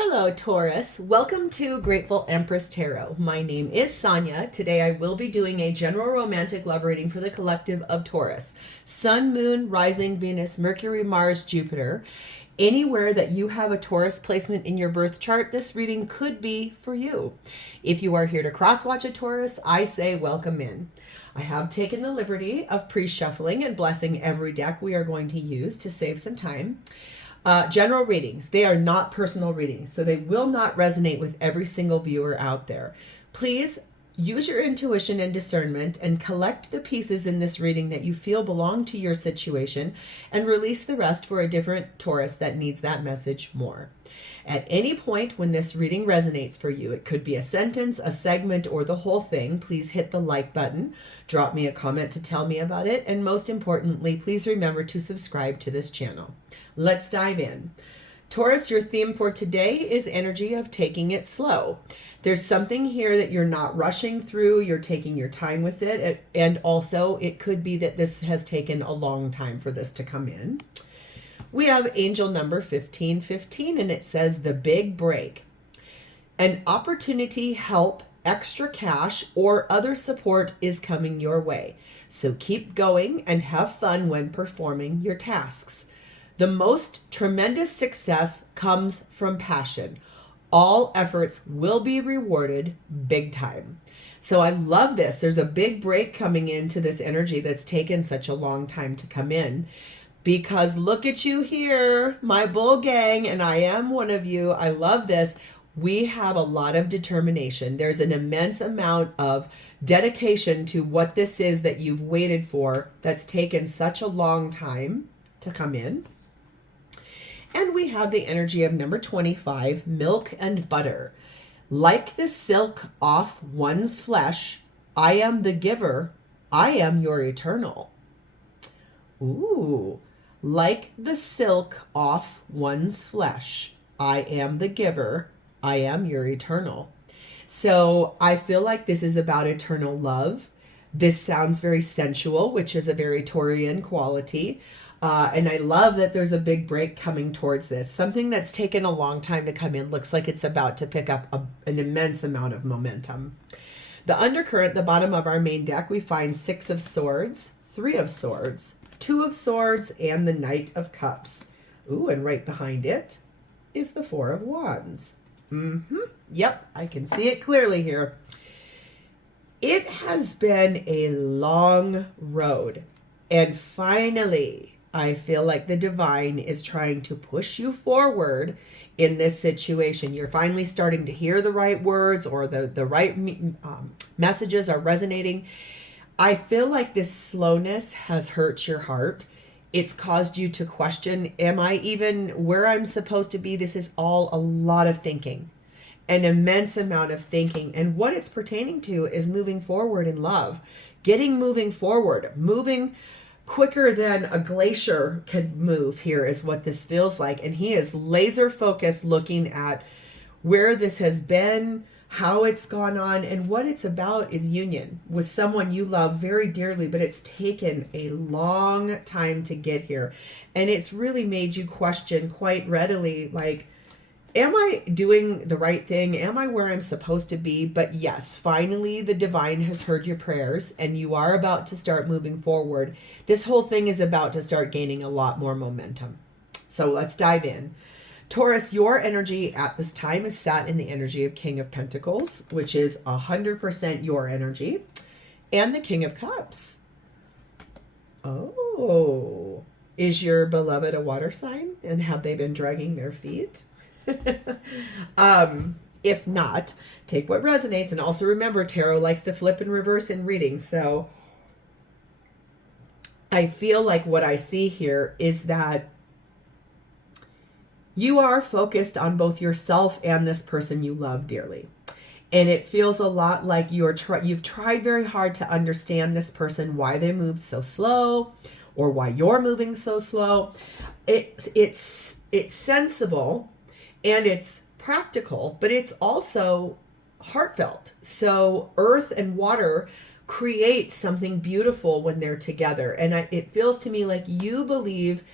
Hello, Taurus. Welcome to Grateful Empress Tarot. My name is Sonia. Today I will be doing a general romantic love reading for the collective of Taurus. Sun, Moon, Rising, Venus, Mercury, Mars, Jupiter. Anywhere that you have a Taurus placement in your birth chart, this reading could be for you. If you are here to cross-watch a Taurus, I say welcome in. I have taken the liberty of pre-shuffling and blessing every deck we are going to use to save some time. General readings, they are not personal readings, so they will not resonate with every single viewer out there. Please use your intuition and discernment and collect the pieces in this reading that you feel belong to your situation and release the rest for a different Taurus that needs that message more. At any point when this reading resonates for you, it could be a sentence, a segment, or the whole thing, please hit the like button, drop me a comment to tell me about it, and most importantly, please remember to subscribe to this channel. Let's dive in. Taurus, your theme for today is energy of taking it slow. There's something here that you're not rushing through, you're taking your time with it, and also it could be that this has taken a long time for this to come in. We have angel number 1515, and it says the big break. An opportunity, help, extra cash, or other support is coming your way. So keep going and have fun when performing your tasks. The most tremendous success comes from passion. All efforts will be rewarded big time. So I love this. There's a big break coming into this energy that's taken such a long time to come in. Because look at you here, my bull gang, and I am one of you. I love this. We have a lot of determination. There's an immense amount of dedication to what this is that you've waited for that's taken such a long time to come in. And we have the energy of number 25, milk and butter. Like the silk off one's flesh, I am the giver, I am your eternal. Ooh, like the silk off one's flesh, I am the giver, I am your eternal. So I feel like this is about eternal love. This sounds very sensual, which is a very Taurian quality. And I love that there's a big break coming towards this. Something that's taken a long time to come in looks like it's about to pick up an immense amount of momentum. The undercurrent, the bottom of our main deck, we find 6 of Swords, 3 of Swords, 2 of Swords, and the Knight of Cups. Ooh, and right behind it is the 4 of Wands. Yep, I can see it clearly here. It has been a long road, and finally, I feel like the divine is trying to push you forward in this situation. You're finally starting to hear the right words, or the right messages are resonating. I feel like this slowness has hurt your heart. It's caused you to question, am I even where I'm supposed to be? This is all a lot of thinking, an immense amount of thinking. And what it's pertaining to is moving forward in love, moving forward, moving quicker than a glacier could move here is what this feels like. And he is laser focused looking at where this has been, how it's gone on, and what it's about is union with someone you love very dearly, but it's taken a long time to get here. And it's really made you question quite readily, like, am I doing the right thing? Am I where I'm supposed to be? But yes, finally the divine has heard your prayers and you are about to start moving forward. This whole thing is about to start gaining a lot more momentum. So let's dive in. Taurus, your energy at this time is sat in the energy of King of Pentacles, which is 100% your energy, and the King of Cups. Oh, is your beloved a water sign? And have they been dragging their feet? If not, take what resonates. And also remember, tarot likes to flip and reverse in readings. So I feel like what I see here is that you are focused on both yourself and this person you love dearly. And it feels a lot like you've tried very hard to understand this person, why they moved so slow, or why you're moving so slow. It's sensible and it's practical, but it's also heartfelt. So earth and water create something beautiful when they're together. And it feels to me like you believe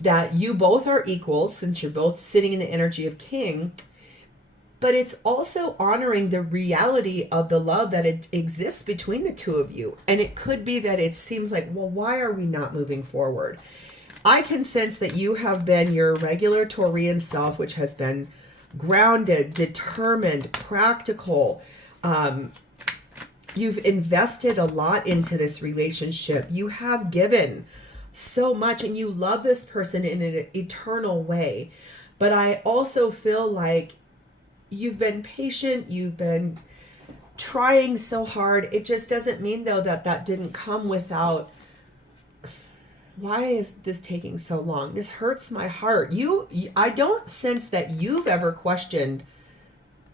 that you both are equals, since you're both sitting in the energy of King, but it's also honoring the reality of the love that it exists between the two of you. And it could be that it seems like, well, why are we not moving forward? I can sense that you have been your regular Taurian self, which has been grounded, determined, practical. You've invested a lot into this relationship. You have given so much, and you love this person in an eternal way. But I also feel like you've been patient. You've been trying so hard. It just doesn't mean, though, that that didn't come without... Why is this taking so long? This hurts my heart. I don't sense that you've ever questioned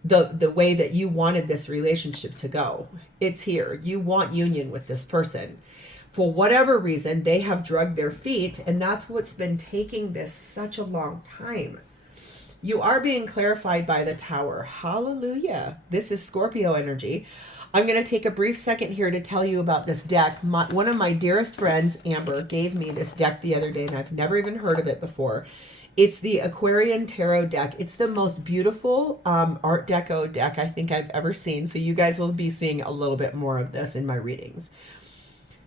the way that you wanted this relationship to go. It's here. You want union with this person. For whatever reason, they have drugged their feet, and that's what's been taking this such a long time. You are being clarified by the Tower. Hallelujah. This is Scorpio energy. I'm going to take a brief second here to tell you about this deck. One of my dearest friends, Amber, gave me this deck the other day, and I've never even heard of it before. It's the Aquarian Tarot deck. It's the most beautiful Art Deco deck I think I've ever seen. So you guys will be seeing a little bit more of this in my readings.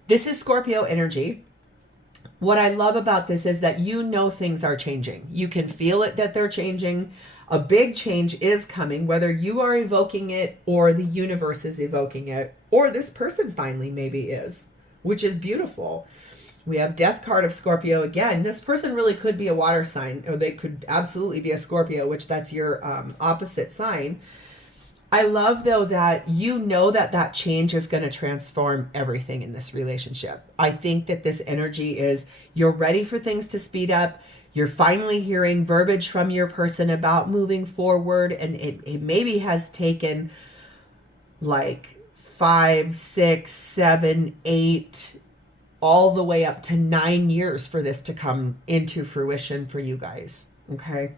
This is Scorpio energy. What I love about this is that you know things are changing. You can feel it that they're changing. A big change is coming, whether you are evoking it or the universe is evoking it, or this person finally maybe is, which is beautiful. We have Death card of Scorpio again. This person really could be a water sign, or they could absolutely be a Scorpio, which that's your opposite sign. I love, though, that you know that that change is going to transform everything in this relationship. I think that this energy is you're ready for things to speed up. You're finally hearing verbiage from your person about moving forward, and it maybe has taken like 5, 6, 7, 8, all the way up to 9 years for this to come into fruition for you guys, okay?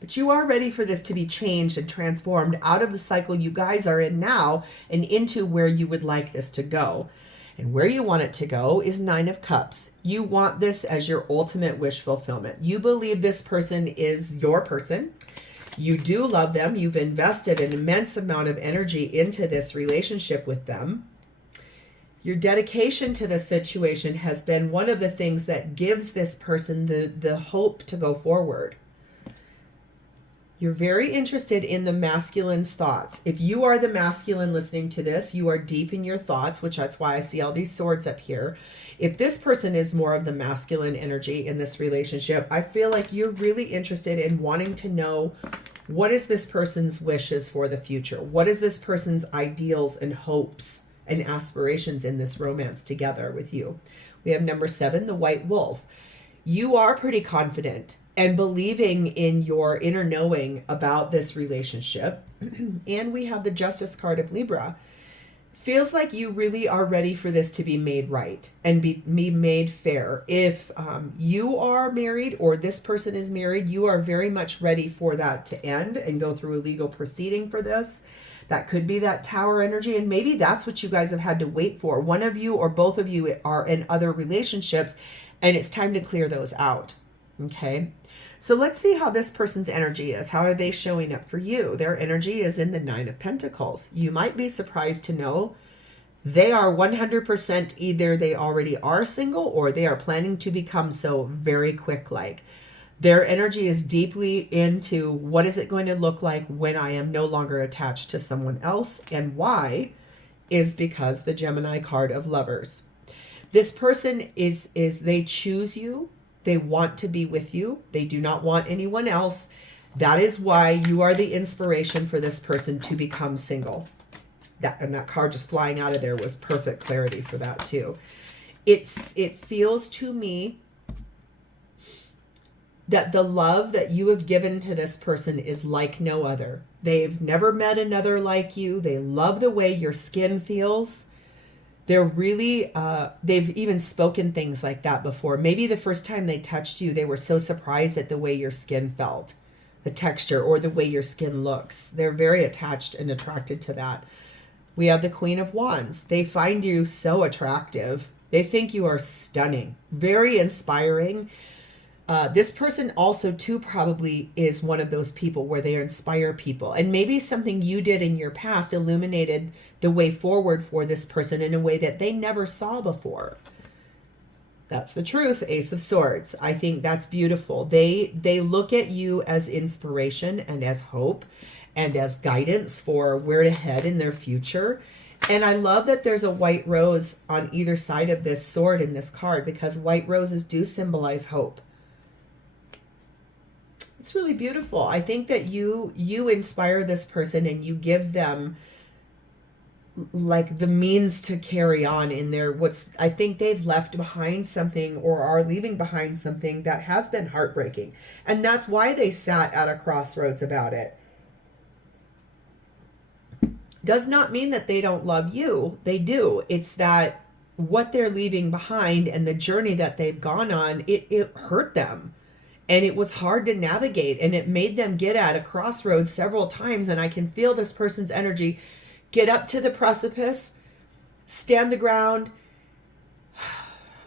But you are ready for this to be changed and transformed out of the cycle you guys are in now and into where you would like this to go. And where you want it to go is 9 of Cups. You want this as your ultimate wish fulfillment. You believe this person is your person. You do love them. You've invested an immense amount of energy into this relationship with them. Your dedication to this situation has been one of the things that gives this person the hope to go forward. You're very interested in the masculine's thoughts. If you are the masculine listening to this, you are deep in your thoughts, which that's why I see all these swords up here. If this person is more of the masculine energy in this relationship, I feel like you're really interested in wanting to know, what is this person's wishes for the future? What is this person's ideals and hopes and aspirations in this romance together with you? We have number 7, the White Wolf. You are pretty confident and believing in your inner knowing about this relationship. And we have the Justice card of Libra. Feels like you really are ready for this to be made right and be made fair. If you are married or this person is married, you are very much ready for that to end and go through a legal proceeding for this. That could be that Tower energy, and maybe that's what you guys have had to wait for. One of you or both of you are in other relationships, and it's time to clear those out, okay? So let's see how this person's energy is. How are they showing up for you? Their energy is in the 9 of Pentacles. You might be surprised to know they are 100% either they already are single or they are planning to become so very quick like. Their energy is deeply into what is it going to look like when I am no longer attached to someone else, and why is because the Gemini card of Lovers. This person is they choose you. They want to be with you. They do not want anyone else. That is why you are the inspiration for this person to become single. That card just flying out of there was perfect clarity for that too. It feels to me that the love that you have given to this person is like no other. They've never met another like you. They love the way your skin feels. They're really, they've even spoken things like that before. Maybe the first time they touched you, they were so surprised at the way your skin felt, the texture, or the way your skin looks. They're very attached and attracted to that. We have the Queen of Wands. They find you so attractive. They think you are stunning, very inspiring. This person also too probably is one of those people where they inspire people, and maybe something you did in your past illuminated the way forward for this person in a way that they never saw before. That's the truth. Ace of Swords. I think that's beautiful. They look at you as inspiration and as hope and as guidance for where to head in their future. And I love that there's a white rose on either side of this sword in this card, because white roses do symbolize hope. It's really beautiful. I think that you inspire this person and you give them like the means to carry on in their I think they've left behind something or are leaving behind something that has been heartbreaking. And that's why they sat at a crossroads about it. Does not mean that they don't love you. They do. It's that what they're leaving behind and the journey that they've gone on, it hurt them. And it was hard to navigate, and it made them get at a crossroads several times. And I can feel this person's energy. Get up to the precipice, stand the ground.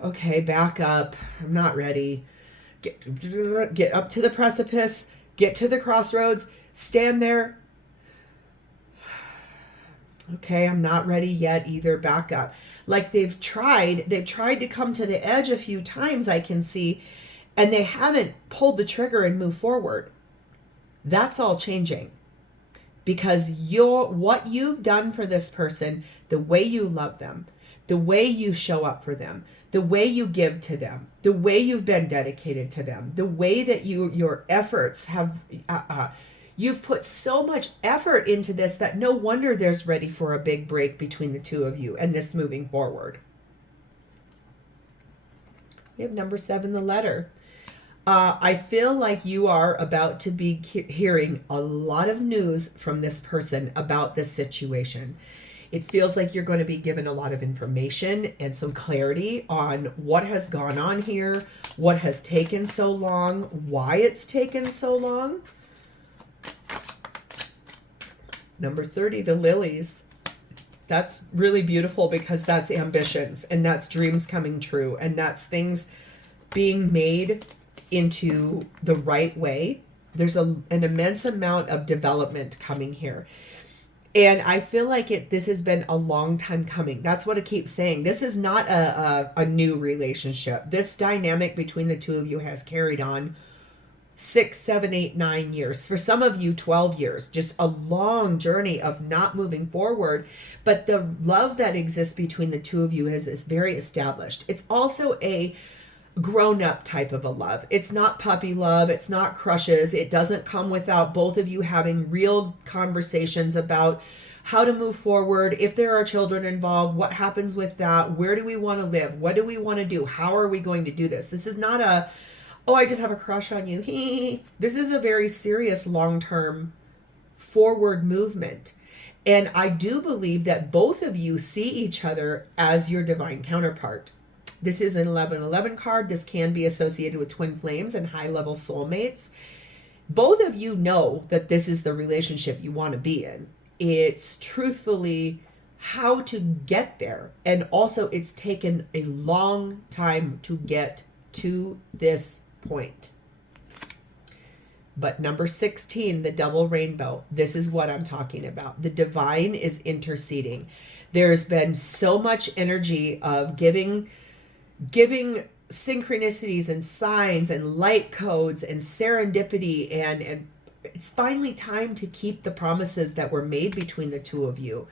Okay, back up. I'm not ready. Get up to the precipice, get to the crossroads, stand there. Okay, I'm not ready yet either. Back up. Like they've tried to come to the edge a few times, I can see, and they haven't pulled the trigger and moved forward. That's all changing. Because what you've done for this person, the way you love them, the way you show up for them, the way you give to them, the way you've been dedicated to them, the way that your efforts have, you've put so much effort into this that no wonder there's ready for a big break between the two of you and this moving forward. We have number 7, the letter. I feel like you are about to be hearing a lot of news from this person about this situation. It feels like you're going to be given a lot of information and some clarity on what has gone on here, what has taken so long, why it's taken so long. Number 30, the lilies. That's really beautiful because that's ambitions and that's dreams coming true and that's things being made into the right way. There's an immense amount of development coming here. And I feel like this has been a long time coming. That's what I keep saying. This is not a new relationship. This dynamic between the two of you has carried on 6, 7, 8, 9 years. For some of you, 12 years. Just a long journey of not moving forward. But the love that exists between the two of you is very established. It's also a grown-up type of a love. It's not puppy love. It's not crushes. It doesn't come without both of you having real conversations about how to move forward. If there are children involved, what happens with that? Where do we want to live? What do we want to do? How are we going to do this? This is not oh, I just have a crush on you. This is a very serious long-term forward movement. And I do believe that both of you see each other as your divine counterpart. This is an 1111 card. This can be associated with twin flames and high-level soulmates. Both of you know that this is the relationship you want to be in. It's truthfully how to get there. And also it's taken a long time to get to this point. But number 16, the double rainbow. This is what I'm talking about. The divine is interceding. There's been so much energy of giving synchronicities and signs and light codes and serendipity, and it's finally time to keep the promises that were made between the two of you.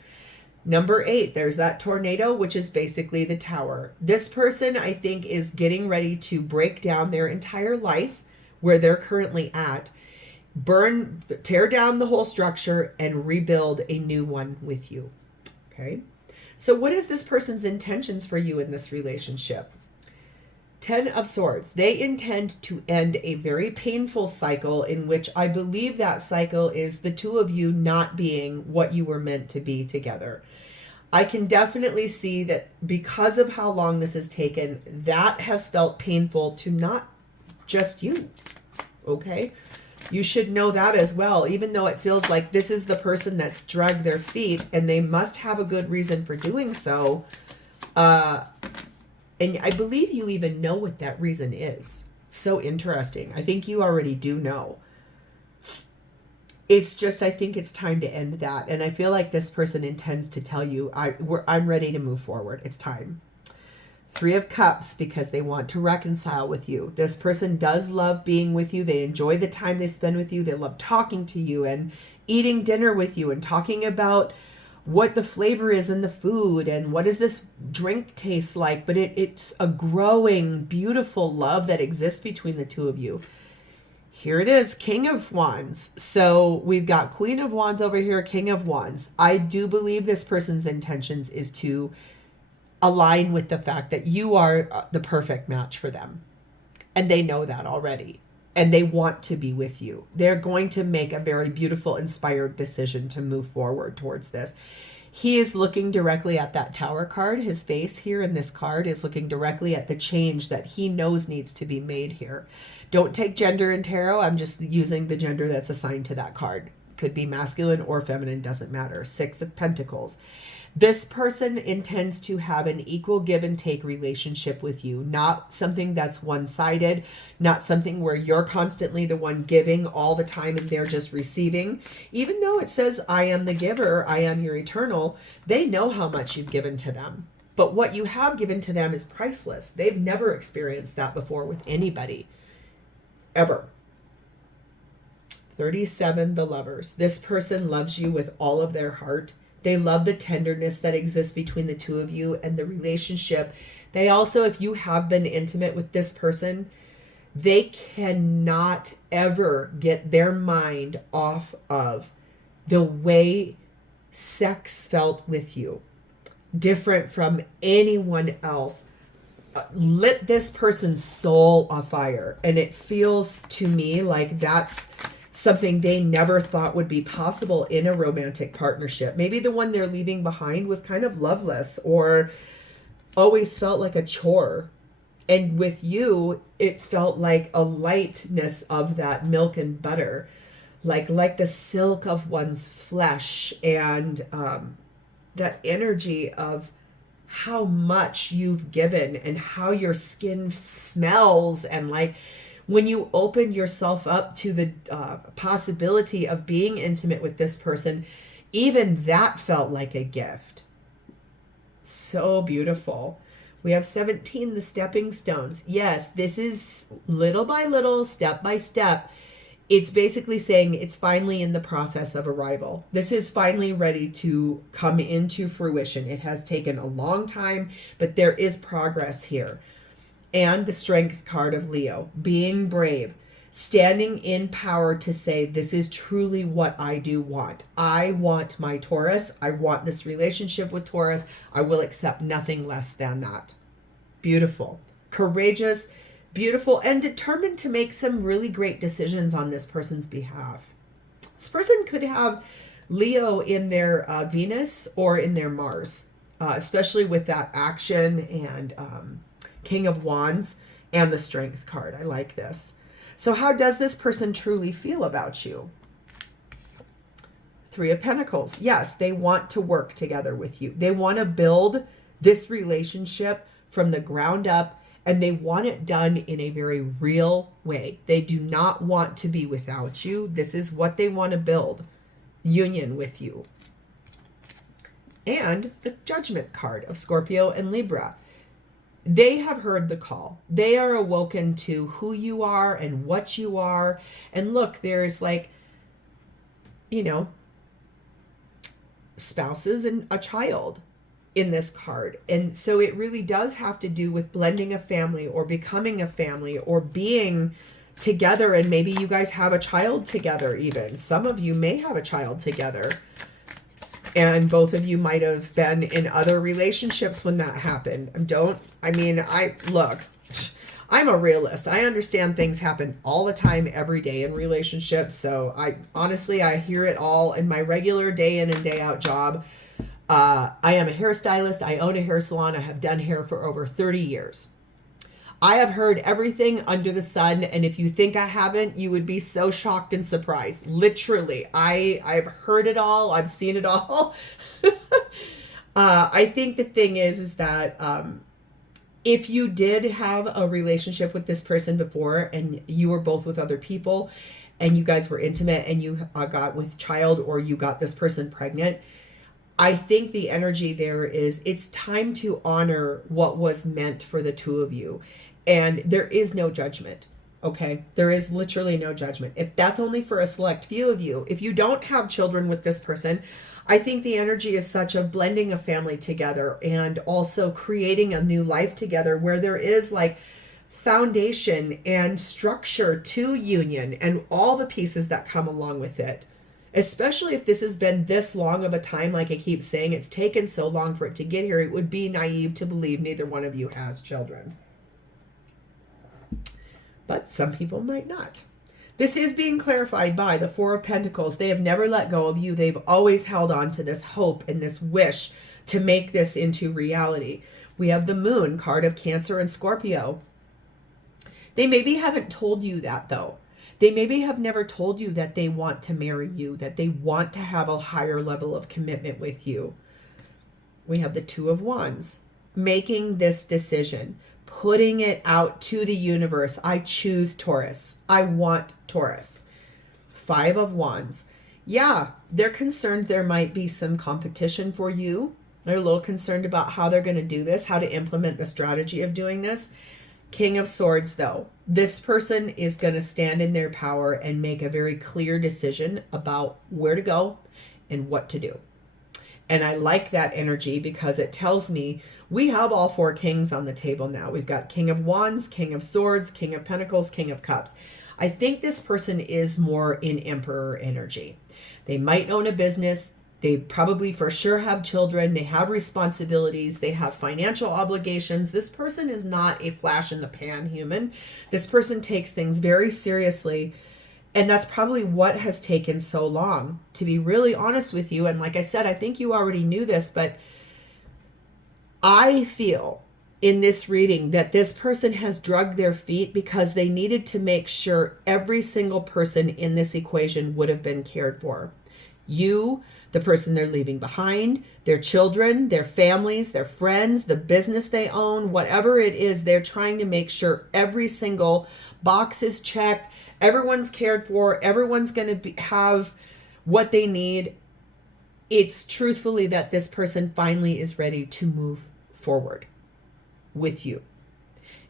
Number 8, there's that tornado, which is basically the tower. This person, I think, is getting ready to break down their entire life where they're currently at, tear down the whole structure and rebuild a new one with you. Okay. So what is this person's intentions for you in this relationship? 10 of Swords. They intend to end a very painful cycle in which I believe that cycle is the two of you not being what you were meant to be together. I can definitely see that because of how long this has taken, that has felt painful to not just you. Okay? You should know that as well, even though it feels like this is the person that's dragged their feet and they must have a good reason for doing so. And I believe you even know what that reason is. So interesting. I think you already do know. It's just, I think it's time to end that. And I feel like this person intends to tell you, I'm ready to move forward. It's time. 3 of Cups, because they want to reconcile with you. This person does love being with you. They enjoy the time they spend with you. They love talking to you and eating dinner with you and talking about what the flavor is in the food and what does this drink taste like. But it's a growing, beautiful love that exists between the two of you. Here it is, King of Wands. So we've got Queen of Wands over here, King of Wands. I do believe this person's intentions is to align with the fact that you are the perfect match for them. And they know that already. And they want to be with you. They're going to make a very beautiful, inspired decision to move forward towards this. He is looking directly at that Tower card. His face here in this card is looking directly at the change that he knows needs to be made here. Don't take gender in tarot. I'm just using the gender that's assigned to that card. Could be masculine or feminine, doesn't matter. 6 of Pentacles. This person intends to have an equal give and take relationship with you, not something that's one-sided, not something where you're constantly the one giving all the time and they're just receiving. Even though it says, I am the giver, I am your eternal, they know how much you've given to them. But what you have given to them is priceless. They've never experienced that before with anybody, ever. 37, the Lovers. This person loves you with all of their heart. They love the tenderness that exists between the two of you and the relationship. They also, if you have been intimate with this person, they cannot ever get their mind off of the way sex felt with you. Different from anyone else. Lit this person's soul afire. And it feels to me like that's something they never thought would be possible in a romantic partnership. Maybe the one they're leaving behind was kind of loveless or always felt like a chore. And with you, it felt like a lightness of that milk and butter, like the silk of one's flesh, and that energy of how much you've given and how your skin smells, and like when you opened yourself up to the possibility of being intimate with this person, even that felt like a gift. So beautiful. We have 17, the stepping stones. Yes, this is little by little, step by step. It's basically saying it's finally in the process of arrival. This is finally ready to come into fruition. It has taken a long time, but there is progress here. And the Strength card of Leo, being brave, standing in power to say, this is truly what I do want. I want my Taurus. I want this relationship with Taurus. I will accept nothing less than that. Beautiful, courageous, beautiful, and determined to make some really great decisions on this person's behalf. This person could have Leo in their Venus or in their Mars, especially with that action and King of Wands and the Strength card. I like this. So how does this person truly feel about you? 3 of Pentacles. Yes, they want to work together with you. They want to build this relationship from the ground up, and they want it done in a very real way. They do not want to be without you. This is what they want to build, union with you. And the Judgment card of Scorpio and Libra. They have heard the call. They are awoken to who you are and what you are. And look, there's like, you know, spouses and a child in this card. And so it really does have to do with blending a family or becoming a family or being together. And maybe you guys have a child together even. Some of you may have a child together. And both of you might have been in other relationships when that happened. Look, I'm a realist. I understand things happen all the time, every day in relationships. So I hear it all in my regular day in and day out job. I am a hairstylist. I own a hair salon. I have done hair for over 30 years. I have heard everything under the sun, and if you think I haven't, you would be so shocked and surprised. Literally, I've heard it all. I've seen it all. I think the thing is that if you did have a relationship with this person before and you were both with other people and you guys were intimate and you got with child or you got this person pregnant, I think the energy there is it's time to honor what was meant for the two of you. And there is no judgment. Okay, there is literally no judgment. If that's only for a select few of you, if you don't have children with this person, I think the energy is such of blending a family together and also creating a new life together where there is like foundation and structure to union and all the pieces that come along with it. Especially if this has been this long of a time, like I keep saying, it's taken so long for it to get here. It would be naive to believe neither one of you has children. But some people might not. This is being clarified by the Four of Pentacles. They have never let go of you. They've always held on to this hope and this wish to make this into reality. We have the Moon, card of Cancer and Scorpio. They maybe haven't told you that though. They maybe have never told you that they want to marry you, that they want to have a higher level of commitment with you. We have the Two of Wands, making this decision, putting it out to the universe. I choose Taurus. I want Taurus. Five of Wands. Yeah, they're concerned there might be some competition for you. They're a little concerned about how they're going to do this, how to implement the strategy of doing this. King of Swords, though. This person is going to stand in their power and make a very clear decision about where to go and what to do. And I like that energy because it tells me we have all four kings on the table now. We've got King of Wands, King of Swords, King of Pentacles, King of Cups. I think this person is more in Emperor energy. They might own a business. They probably for sure have children. They have responsibilities. They have financial obligations. This person is not a flash in the pan human. This person takes things very seriously. And that's probably what has taken so long, to be really honest with you. And like I said, I think you already knew this, but I feel in this reading that this person has drugged their feet because they needed to make sure every single person in this equation would have been cared for. You, the person they're leaving behind, their children, their families, their friends, the business they own, whatever it is, they're trying to make sure every single box is checked, everyone's cared for, everyone's going to have what they need. It's truthfully that this person finally is ready to move forward with you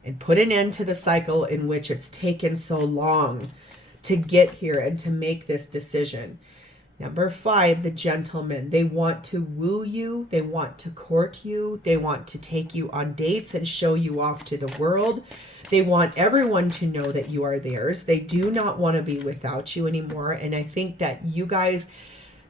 and put an end to the cycle in which it's taken so long to get here and to make this decision. Number 5, the gentleman. They want to woo you. They want to court you. They want to take you on dates and show you off to the world. They want everyone to know that you are theirs. They do not want to be without you anymore. And I think that you guys,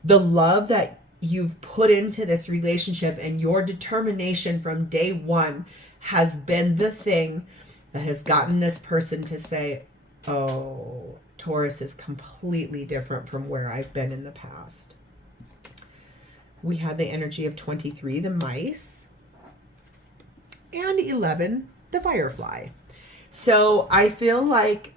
the love that you've put into this relationship and your determination from day one has been the thing that has gotten this person to say, oh, Taurus is completely different from where I've been in the past. We have the energy of 23, the mice, and 11, the firefly. So I feel like,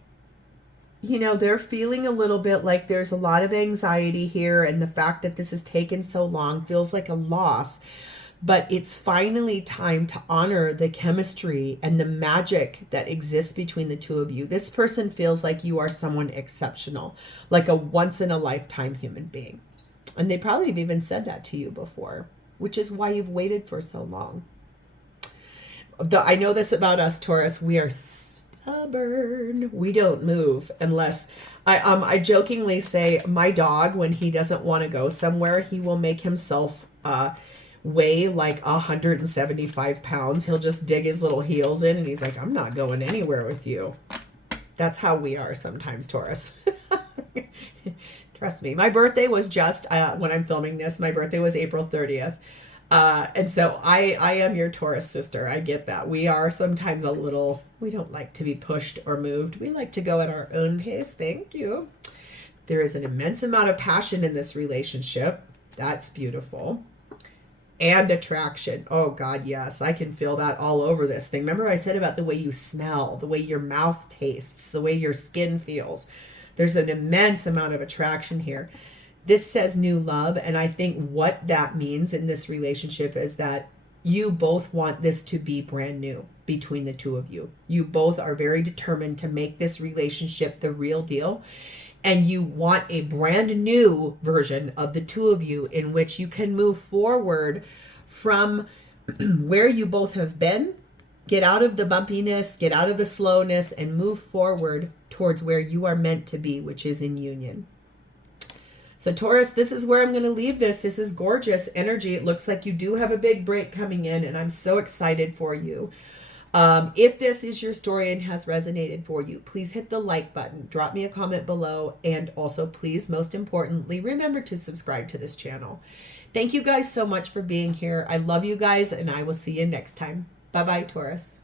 you know, they're feeling a little bit like there's a lot of anxiety here, and the fact that this has taken so long feels like a loss. But it's finally time to honor the chemistry and the magic that exists between the two of you. This person feels like you are someone exceptional, like a once-in-a-lifetime human being. And they probably have even said that to you before, which is why you've waited for so long. I know this about us, Taurus. We are stubborn. We don't move unless... I jokingly say my dog, when he doesn't want to go somewhere, he will make himself... weigh like 175 pounds. He'll just dig his little heels in and he's like, I'm not going anywhere with you. That's how we are sometimes, Taurus. Trust me. My birthday was just, when I'm filming this, my birthday was April 30th. And so I am your Taurus sister. I get that. We are sometimes a little, we don't like to be pushed or moved. We like to go at our own pace. Thank you. There is an immense amount of passion in this relationship. That's beautiful. And attraction. Oh God, yes. I can feel that all over this thing. Remember I said about the way you smell, the way your mouth tastes, the way your skin feels. There's an immense amount of attraction here. This says new love. And I think what that means in this relationship is that you both want this to be brand new between the two of you. You both are very determined to make this relationship the real deal. And you want a brand new version of the two of you in which you can move forward from where you both have been, get out of the bumpiness, get out of the slowness, and move forward towards where you are meant to be, which is in union. So Taurus, this is where I'm going to leave this. This is gorgeous energy. It looks like you do have a big break coming in, and I'm so excited for you. If this is your story and has resonated for you, please hit the like button, drop me a comment below, and also please, most importantly, remember to subscribe to this channel. Thank you guys so much for being here. I love you guys, and I will see you next time. Bye-bye, Taurus.